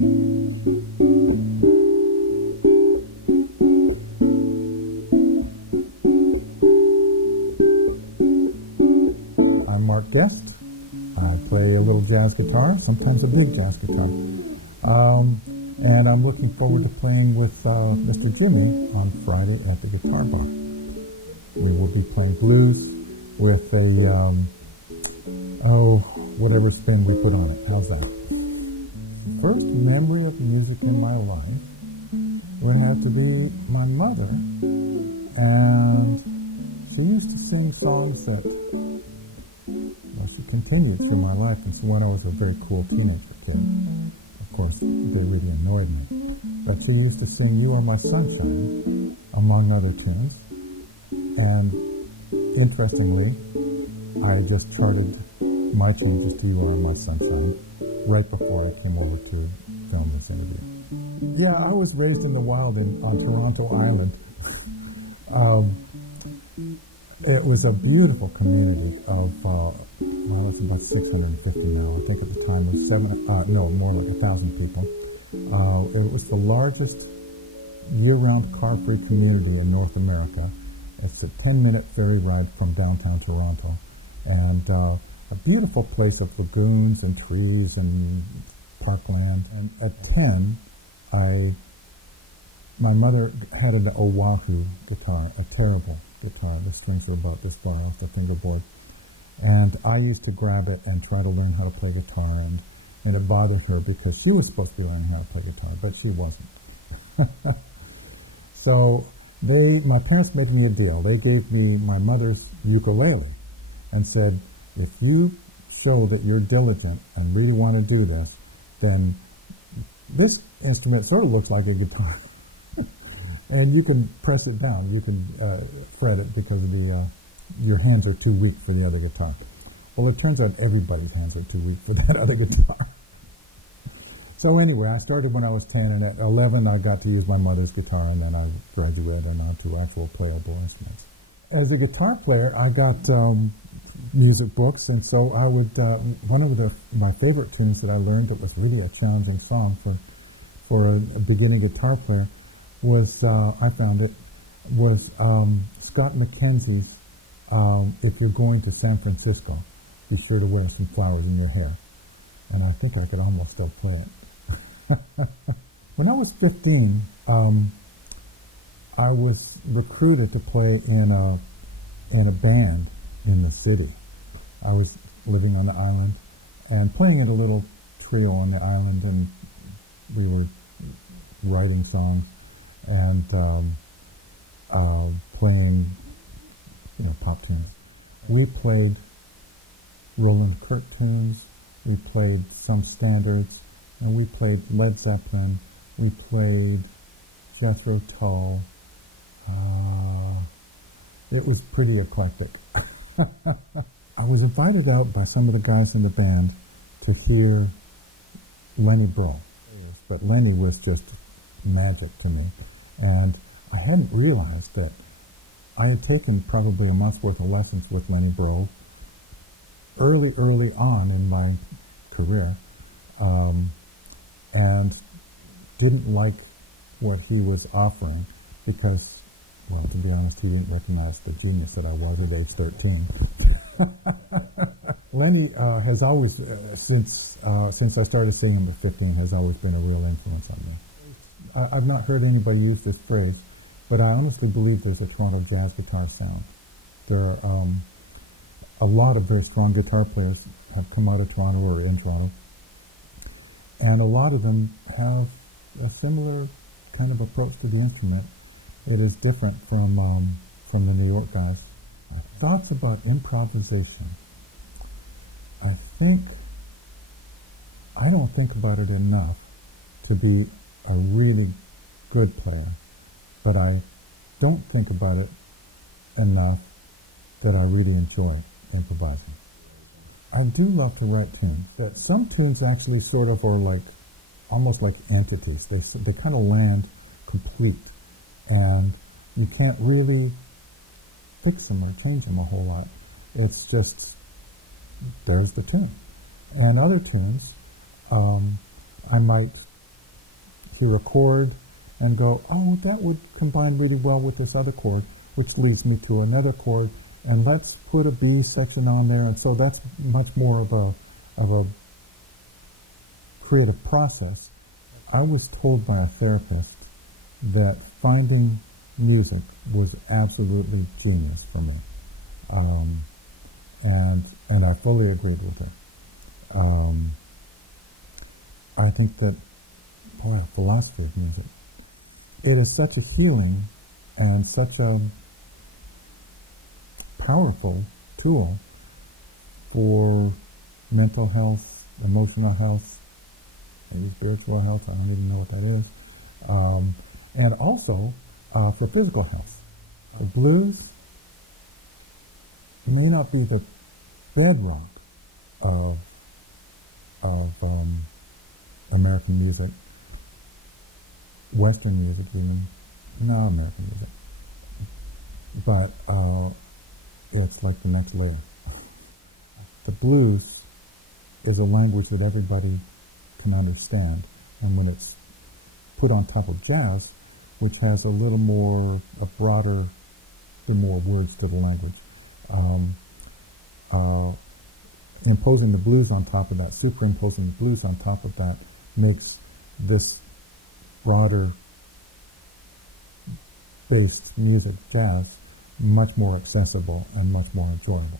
I'm Mark Guest. I play a little jazz guitar, sometimes a big jazz guitar. And I'm looking forward to playing with Mr. Jimmy on Friday at the Guitar Bar. We will be playing blues with a, whatever spin we put on it. How's that? First memory of music in my life would have to be my mother. And she used to sing songs that, well, she continued through my life. And so when I was a very cool teenager kid, of course, they really annoyed me. But she used to sing You Are My Sunshine, among other tunes. And interestingly, I just charted my changes to You Are My Sunshine right before I came over to film this interview. Yeah, I was raised in the wild on Toronto Island. It was a beautiful community of, it's about 650 now. I think at the time it was more like 1,000 people. It was the largest year-round car-free community in North America. It's a 10-minute ferry ride from downtown Toronto. And a beautiful place of lagoons and trees and parkland. And at 10, my mother had an Oahu guitar, a terrible guitar. The strings were about this far off the fingerboard. And I used to grab it and try to learn how to play guitar, and it bothered her because she was supposed to be learning how to play guitar, but she wasn't. So my parents made me a deal. They gave me my mother's ukulele and said, if you show that you're diligent and really want to do this, then this instrument sort of looks like a guitar. And you can press it down. You can fret it because your hands are too weak for the other guitar. Well, it turns out everybody's hands are too weak for that other guitar. So anyway, I started when I was 10, and at 11 I got to use my mother's guitar, and then I graduated on to actual playable instruments. As a guitar player, I got music books, and so I would, one of my favorite tunes that I learned that was really a challenging song for a beginning guitar player was, I found it, was Scott McKenzie's If You're Going to San Francisco, Be Sure to Wear Some Flowers in Your Hair. And I think I could almost still play it. When I was 15, I was recruited to play in a band in the city. I was living on the island and playing in a little trio on the island, and we were writing songs and playing, pop tunes. We played Roland Kirk tunes, we played some standards, and we played Led Zeppelin, we played Jethro Tull. It was pretty eclectic. I was invited out by some of the guys in the band to hear Lenny Breau, but Lenny was just magic to me. And I hadn't realized that I had taken probably a month's worth of lessons with Lenny Breau early on in my career, and didn't like what he was offering because, well, to be honest, he didn't recognize the genius that I was at age 13. Lenny has always, since I started seeing him at 15, has always been a real influence on me. I've not heard anybody use this phrase, but I honestly believe there's a Toronto jazz guitar sound. There are a lot of very strong guitar players have come out of Toronto or in Toronto, and a lot of them have a similar kind of approach to the instrument. It is different from the New York guys. Thoughts about improvisation. I don't think about it enough to be a really good player, but I don't think about it enough that I really enjoy improvising. I do love to write tunes. That some tunes actually sort of are like, almost like entities. They kind of land complete, and you can't really fix them or change them a whole lot. It's just, there's the tune. And other tunes, I might to record and go, oh, that would combine really well with this other chord, which leads me to another chord, and let's put a B section on there. And so that's much more of a creative process. I was told by a therapist that finding music was absolutely genius for me. And I fully agreed with it. I think that, boy, philosophy of music, it is such a healing and such a powerful tool for mental health, emotional health, maybe spiritual health, I don't even know what that is, and also for physical health. The blues may not be the bedrock of American music, Western music even, not American music, but it's like the next layer. The blues is a language that everybody can understand, and when it's put on top of jazz, which has a little more, a broader, more words to the language, imposing the blues on top of that, superimposing the blues on top of that, makes this broader based music, jazz, much more accessible and much more enjoyable.